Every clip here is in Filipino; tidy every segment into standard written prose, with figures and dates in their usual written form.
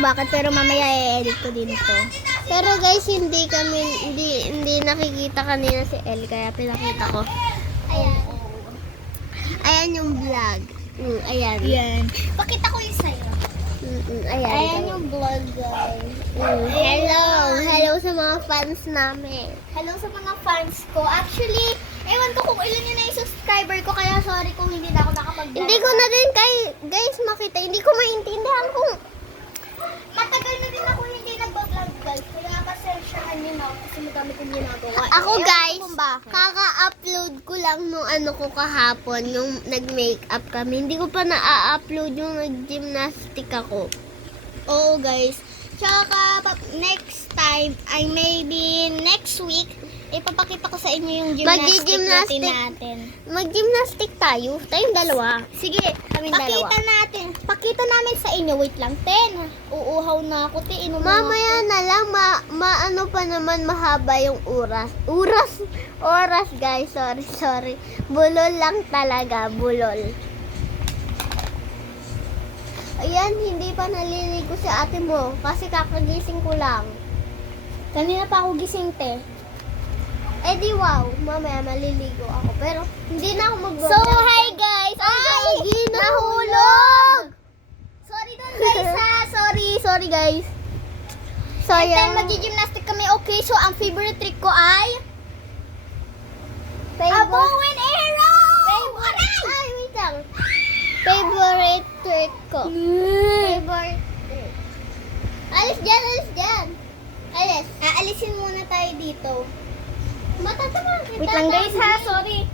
kung bakit, pero mamaya i-edit ko din to. Pero guys, hindi nakikita kanina si El, kaya pinakita ko. Ayan. Ayan yung vlog. Ayan. Yan. Pakita ko yung sa'yo. Ayan. Ayan yung vlog, guys. Hello. Hello sa mga fans namin. Hello sa mga fans ko. Actually, ewan ko kung ilan yun na yung subscriber ko, kaya sorry kung hindi na ako nakapag-vlog. Hindi ko na din guys makita. Hindi ko maintindihan kung Matagal na din ako hindi nag-vlog, guys. Kaya pasensyahan nyo na ako kasi madami kong ginagawa. ako Ewan guys, ko kung bakit. kaka-upload ko lang nung ano ko kahapon, yung nag-makeup kami. Hindi ko pa na-upload yung nag-gymnastic ako. Oo, guys. Tsaka, next time, ay maybe next week, ipapakita ko sa inyo yung gymnastic Magi-gymnastic. routine natin. Mag-gymnastic tayo. Tayong dalawa. Sige, Kaming dalawa. pakita namin sa inyo. Wait lang, 10. Uuhaw na ako, inom na Mamaya na lang, maano pa naman mahaba yung oras. Oras guys, sorry. Bulol lang talaga, bulol. Ayan, hindi pa naliligo si ate mo kasi kakagising ko lang. Kanina pa ako gising, te. Eh di wow, mamaya maliligo ako. Pero hindi na ako mag-vlog. So, hi guys! Ay, nahulog! Sorry doon guys ha! Sorry guys. So, And then, yan. mag-gymnastic kami. Okay, so ang favorite trick ko ay a bow and arrow! Ay, wait lang. Favorite trick ko. Favorite trick. Alis dyan. Alis. Aalisin muna tayo dito. Matatamaan kita. Wait lang guys ha, sorry.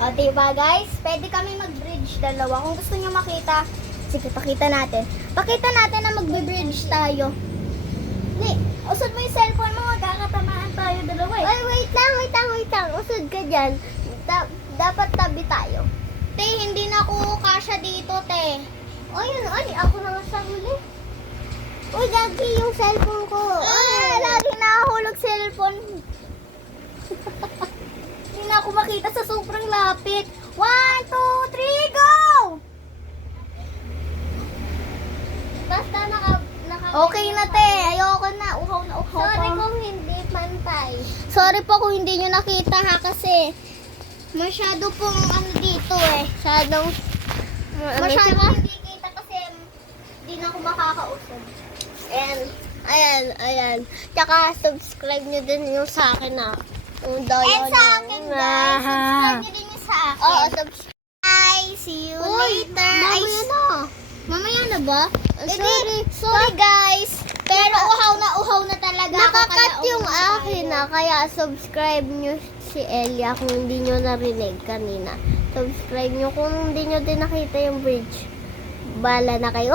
O, diba guys? Pwede kami mag-bridge dalawa. Kung gusto nyo makita, sige, pakita natin. Pakita natin na mag-bridge tayo. Ni, usod mo yung cellphone mo, magkakatamaan tayo dalawa eh. Ay, wait lang. Usod ka dyan. Dapat tabi tayo. Te, hindi na ako kasya dito, te. Ay, ako na nga sa huli. Uy, gagi yung cellphone ko. Lagi nakahulog cellphone. Hindi na ako makita sa sobrang lapit. 1, 2, 3, go! Basta Okay na, te. Ayoko na. Uhaw na uhaw Sorry pa. kung hindi pantay. Sorry po kung hindi nyo nakita ha kasi masyado pong ano dito eh. Masyado hindi kita kasi hindi na ako makakausap. Ayan. Tsaka subscribe nyo din yung sa akin na. And sa akin guys, subscribe nyo din yung sa akin. Oo, subscribe. Bye! See you later! Mamaya na. Mamaya na ba? Sorry. Sorry guys! Pero uhaw na talaga ako. Nakakat kaya yung uhaw akin tayo. na, kaya subscribe nyo si Elia kung hindi nyo narinig kanina. Subscribe nyo kung hindi nyo din nakita yung bridge. Bala na kayo.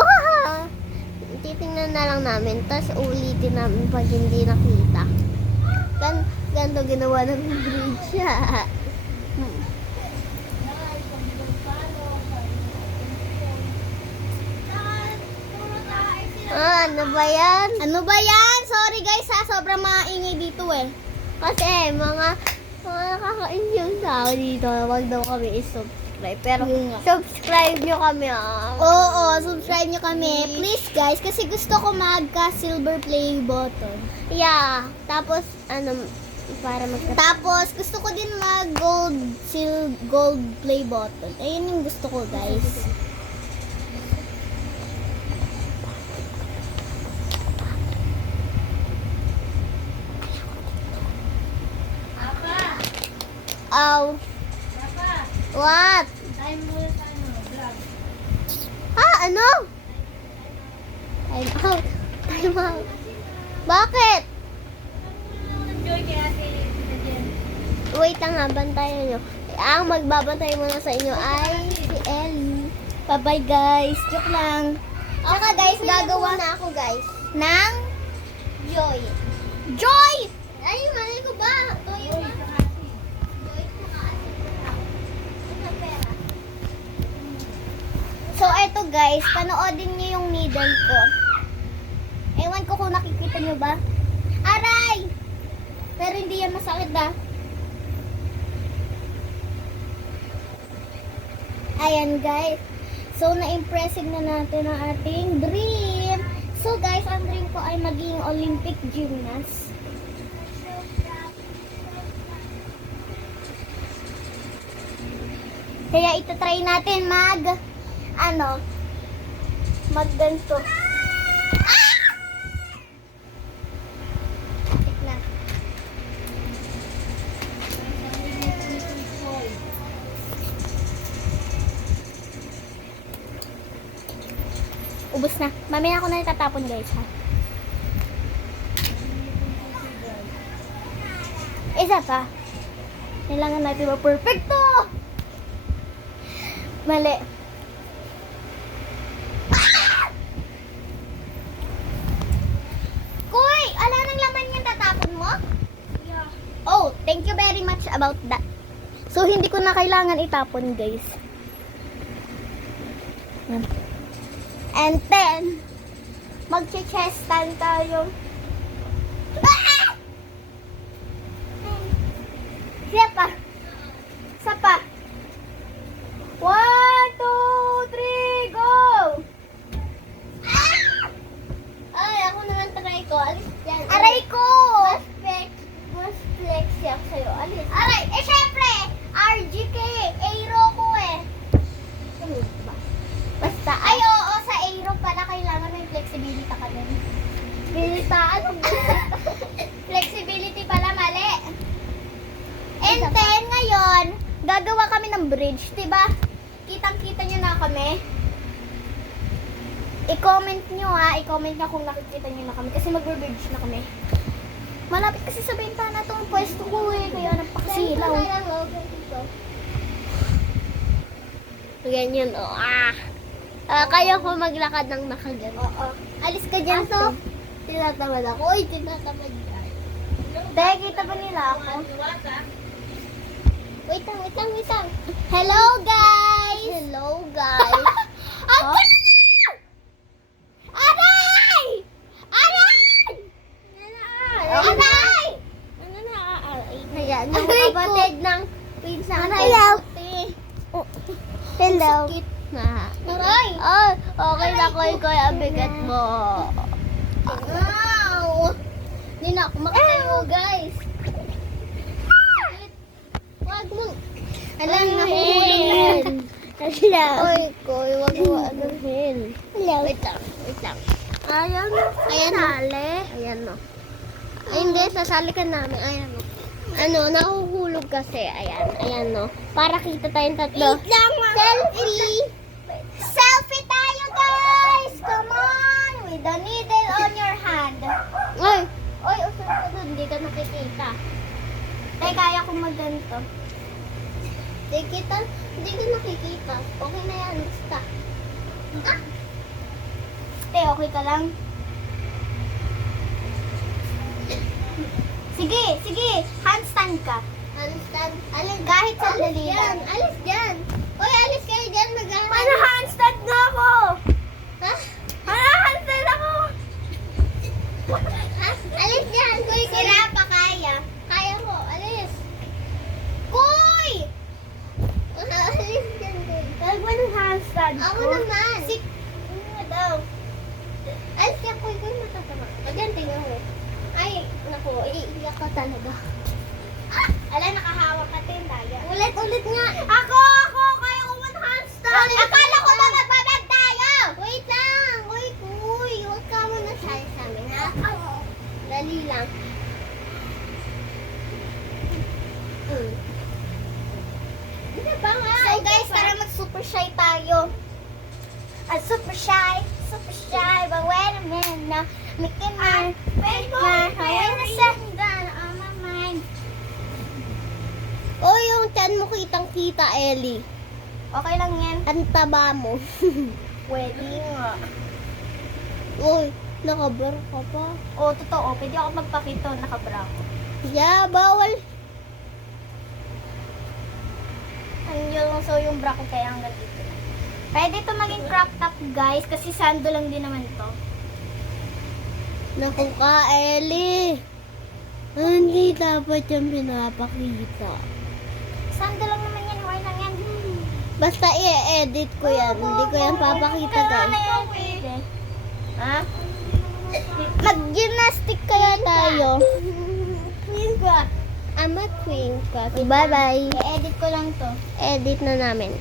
Titingnan na lang namin, tapos ulitin namin pag hindi nakita. Ganto ginawa ng bridge. Ano ba yan? Ano ba yan? Sorry guys ha, sobrang maingay dito eh. Kasi mga nakaka-enjoy tao dito. Huwag daw kami i-subscribe. Pero Yun nga. subscribe nyo kami ah. Oo, subscribe nyo kami. Please guys, kasi gusto ko magka-silver play button. Yeah. Tapos, para Tapos, gusto ko din gold play button. Ayun yung gusto ko guys. Ow. What? Ano? Time out. Time out. Bakit? Wait lang ha, bantayan nyo. Ang magbabantay muna sa inyo ay si Ellie. Bye-bye guys. Joke lang. Tsaka guys, gagawa na ako guys. ng Joy. Joy! Ay, mali ko ba? Toyo ba? So, eto guys, panoodin niyo yung needle ko. Ewan ko kung nakikita niyo ba. Aray! Pero hindi yan masakit ba? Ayan guys. So, na-impressive na natin ang ating dream. So guys, ang dream ko ay maging Olympic gymnast. Kaya itatry natin ganito. Tignan. Ubus na. Mamaya ako na itatapon guys ha. Isa pa. Kailangan natin ma-perfecto! Mali. Kuy! Ala nang laman yung tatapon mo? Yeah. Oh, thank you very much about that. So, hindi ko na kailangan itapon, guys. Yan. And then, mag-chest stand tayo. Ah! Isa pa. Isa pa. 1, 2, 3, go! Ah! Ay, ako naman try ko. Alis dyan. Aray ko! Mas flexy ako sa'yo. Alis. Aray! Eh, syempre! RGK! Aero ko eh! Ano ba? Basta, ay oo, sa aero pala kailangan may flexibility ka din. Bilita, ano ba? Flexibility pala, mali. And then, ngayon, gagawa kami ng bridge, diba? Kitang-kita nyo na kami. I-comment nyo ha, i-comment nyo kung nakikita nyo na kami kasi mag-bridge na kami. Malapit kasi sa bintana itong pwesto ko eh, kaya napakasilaw. Ganyan, oh. Kaya ko maglakad ng nakagano. Oo. Alis ka dyan, so. Tinatamad ako. Uy, tinatamad yan. Dahil kita ba nila ako? Wait lang. Hello, guys! Hello, guys. Ang Aray! Aray! Aray! Ano na? Ayan, yung Aray ko. kapatid ng pinsan ko. Hello. Hello. Sakit na. Aray! Ay, okay na ko ang bigat mo. Wow! Hindi na ako makatayo, guys. Wag mo. Alam, Anuhin. nahuhulog na. Hello. Oy, koy, wag mo anuhin. Hello. Wait lang. Ayan no. Ayan no. Ayan no. Ay, hindi, sasali ka namin. Ayan no. Ano, nahuhulog kasi. Ayan no. Para kita tayong tatlo. Wait lang, selfie! Selfie tayo, guys! Come on! With the needle on your hand. Oy, usap ka doon. Hindi ka nakikita. Tay, kaya kong magganito. Hindi ka nakikita. Okay na yan, basta. Tay, okay ka lang? Sige. Handstand ka. Alis. Kahit sandali lang. Alis dyan. Oy, alis kayo dyan. Paano handstand na ako? Ha? Paano handstand ako? Ha? Alis dyan. Kuy. Sira pa kaya. Kaya mo. Alis. Kuy! Alis dyan, kuy. Tawag mo ng handstand Ako ko. naman. Ano daw? Alis ka, kuy. Matatama. O dyan, tingnan mo. Ay, naku. Iiyak ka talaga. Ala, nakahawak ka din, Daya. Ulit nga. Ako! Kaya ko man handstand! Akala ko ba magbabag tayo? Wait lang. Uy, kuy. Huwag ka muna sali sa amin, ha? Dali lang. Ano ba nga? So guys, tara mag-super shy tayo. Super shy, but wait a minute now. Making my on my mind. Oh, yung chan mo kitang-kita, Ellie. Okay lang yan. Ang taba mo. Pwede nga. Uy, nakabara ka pa. Oo, totoo. Pwede ako magpakito, nakabra ko. Yeah, bawal. Ang yung so yung bra ko kaya hanggang dito lang. Pwede ito maging crop top guys, kasi sando lang din naman to. Naku ka, Ellie. Hindi dapat yung pinapakita. Sando lang naman yan, okay lang yan. Basta i-edit ko yan. Hindi ko yan papakita, guys. Ha? Mag-gymnastic kaya tayo. Please, God. I'm a twinkle. Bye-bye. I-edit ko lang to. Edit na namin.